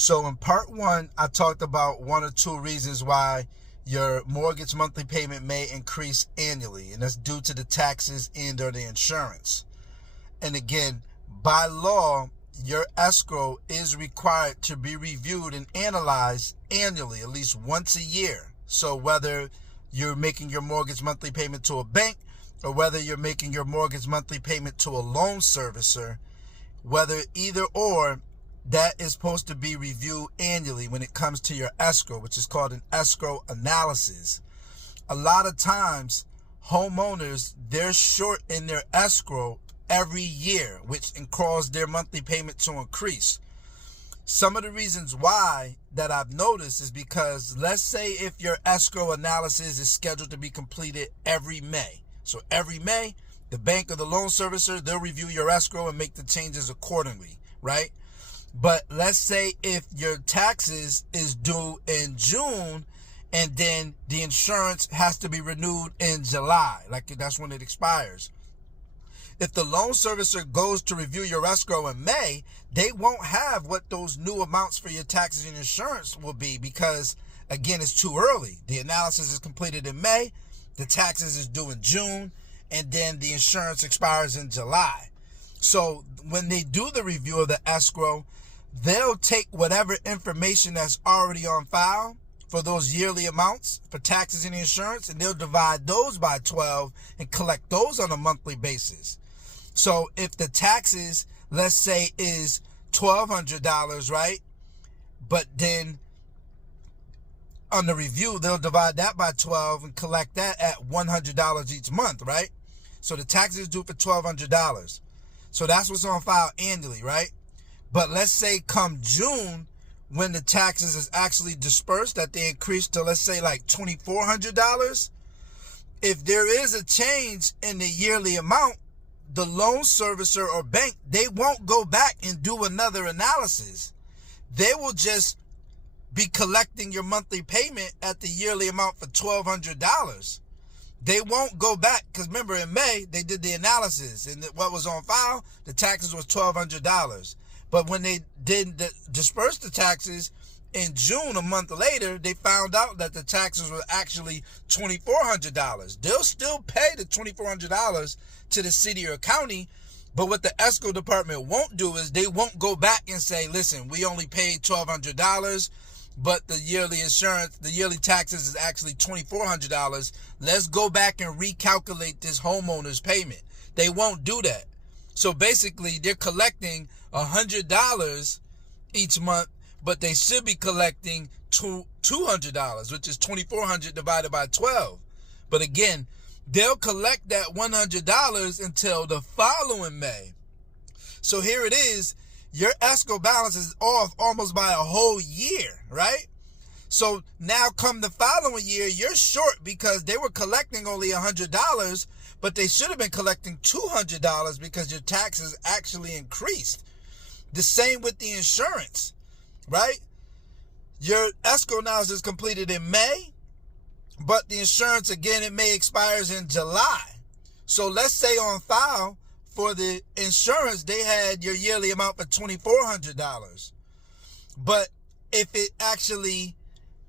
So in part one, I talked about one or two reasons why your mortgage monthly payment may increase annually, and that's due to the taxes and or the insurance. And again, by law, your escrow is required to be reviewed and analyzed annually, at least once a year. So whether you're making your mortgage monthly payment to a bank or whether you're making your mortgage monthly payment to a loan servicer, whether either or, that is supposed to be reviewed annually when it comes to your escrow, which is called an escrow analysis. A lot of times, homeowners, they're short in their escrow every year, which can cause their monthly payment to increase. Some of the reasons why that I've noticed is because, let's say if your escrow analysis is scheduled to be completed every May. So every May, the bank or the loan servicer, they'll review your escrow and make the changes accordingly, right? But let's say if your taxes is due in June and then the insurance has to be renewed in July, like that's when it expires. If the loan servicer goes to review your escrow in May, they won't have what those new amounts for your taxes and insurance will be because, again, it's too early. The analysis is completed in May, the taxes is due in June, and then the insurance expires in July. So when they do the review of the escrow, they'll take whatever information that's already on file for those yearly amounts for taxes and insurance, and they'll divide those by 12 and collect those on a monthly basis. So if the taxes, let's say, is $1,200, right? But then on the review, they'll divide that by 12 and collect that at $100 each month, right? So the taxes is due for $1,200. So that's what's on file annually, right? But let's say come June, when the taxes is actually dispersed, that they increase to, let's say, like $2,400. If there is a change in the yearly amount, the loan servicer or bank, they won't go back and do another analysis. They will just be collecting your monthly payment at the yearly amount for $1,200. They won't go back, because remember in May, they did the analysis and what was on file, the taxes was $1,200. But when they did disperse the taxes in June, a month later, they found out that the taxes were actually $2,400. They'll still pay the $2,400 to the city or county, but what the escrow department won't do is they won't go back and say, listen, we only paid $1,200, but the yearly insurance, the yearly taxes is actually $2,400. Let's go back and recalculate this homeowner's payment. They won't do that. So basically, they're collecting $100 each month, but they should be collecting $200, which is $2,400 divided by 12. But again, they'll collect that $100 until the following May. So here it is. Your escrow balance is off almost by a whole year, right? So now come the following year, you're short because they were collecting only $100, but they should have been collecting $200 because your taxes actually increased. The same with the insurance, right? Your escrow now is completed in May, but the insurance, again, it may expires in July. So let's say on file for the insurance, they had your yearly amount for $2,400. But if it actually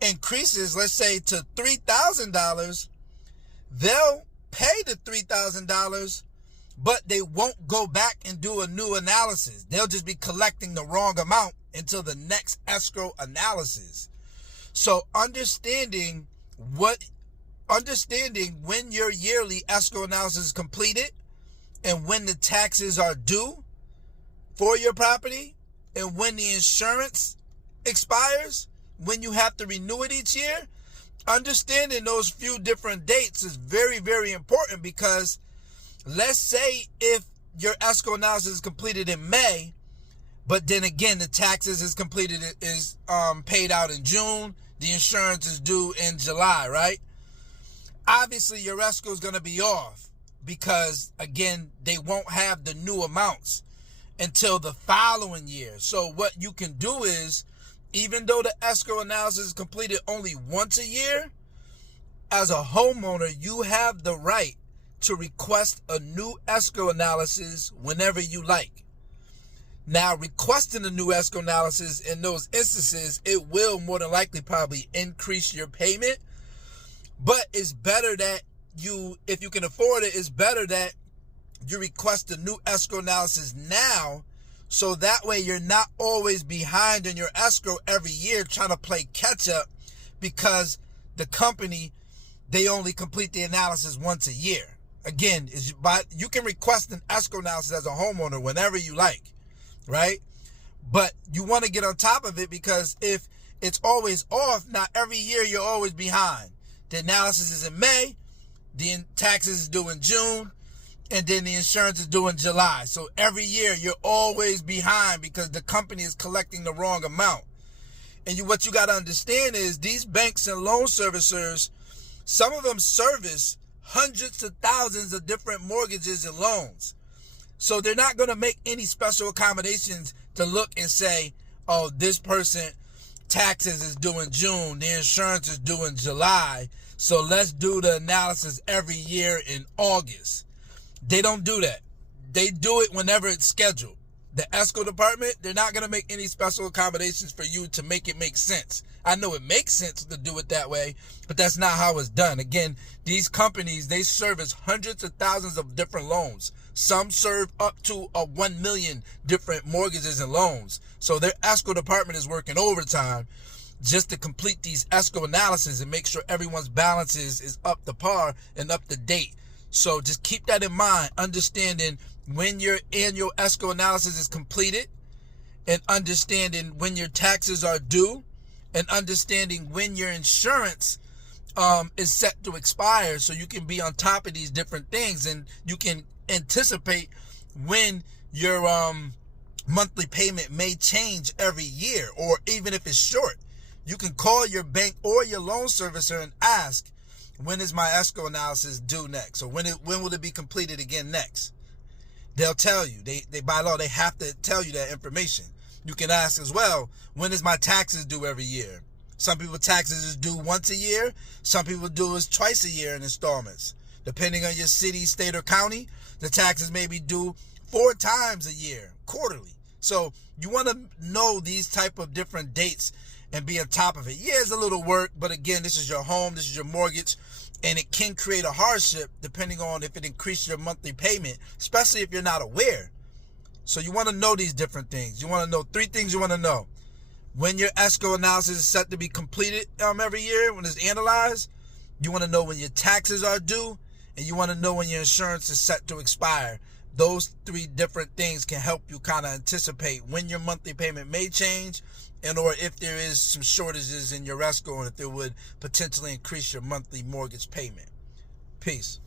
increases, let's say to $3,000, they'll pay the $3,000, but they won't go back and do a new analysis. They'll just be collecting the wrong amount until the next escrow analysis. So understanding when your yearly escrow analysis is completed and when the taxes are due for your property and when the insurance expires, when you have to renew it each year, understanding those few different dates is very, very important, because let's say if your escrow analysis is completed in May, but then again, the taxes is completed, is paid out in June, the insurance is due in July, right? Obviously, your escrow is going to be off because, again, they won't have the new amounts until the following year. So what you can do is, even though the escrow analysis is completed only once a year, as a homeowner, you have the right to request a new escrow analysis whenever you like. Now, requesting a new escrow analysis in those instances, it will more than likely probably increase your payment. But it's better that if you can afford it, it's better that you request a new escrow analysis now, so that way you're not always behind in your escrow every year trying to play catch up, because the company, they only complete the analysis once a year. Again, you can request an escrow analysis as a homeowner whenever you like, right? But you want to get on top of it, because if it's always off, now every year you're always behind. The analysis is in May, the taxes is due in June, and then the insurance is due in July. So every year you're always behind because the company is collecting the wrong amount. And what you got to understand is these banks and loan servicers, some of them service hundreds of thousands of different mortgages and loans. So they're not going to make any special accommodations to look and say, oh, this person taxes is due in June, the insurance is due in July, so let's do the analysis every year in August. They don't do that. They do it whenever it's scheduled. The escrow department, they're not going to make any special accommodations for you to make it make sense. I know it makes sense to do it that way, but that's not how it's done. Again, these companies, they service hundreds of thousands of different loans. Some serve up to 1 million different mortgages and loans. So their escrow department is working overtime just to complete these escrow analysis and make sure everyone's balances is up to par and up to date. So just keep that in mind, understanding when your annual escrow analysis is completed, and understanding when your taxes are due, and understanding when your insurance is set to expire, so you can be on top of these different things and you can anticipate when your monthly payment may change every year, or even if it's short. You can call your bank or your loan servicer and ask, when is my escrow analysis due next? Or when will it be completed again next? They'll tell you. They by law, they have to tell you that information. You can ask as well, when is my taxes due every year? Some people taxes is due once a year. Some people do it twice a year in installments. Depending on your city, state, or county, the taxes may be due 4 times a year, quarterly. So you want to know these type of different dates and be on top of it. Yeah, it's a little work, but again, this is your home, this is your mortgage, and it can create a hardship depending on if it increases your monthly payment, especially if you're not aware. So you want to know these different things. You want to know 3 things you want to know. When your escrow analysis is set to be completed every year, when it's analyzed. You want to know when your taxes are due, and you want to know when your insurance is set to expire. Those 3 different things can help you kind of anticipate when your monthly payment may change, and or if there is some shortages in your escrow, and if it would potentially increase your monthly mortgage payment. Peace.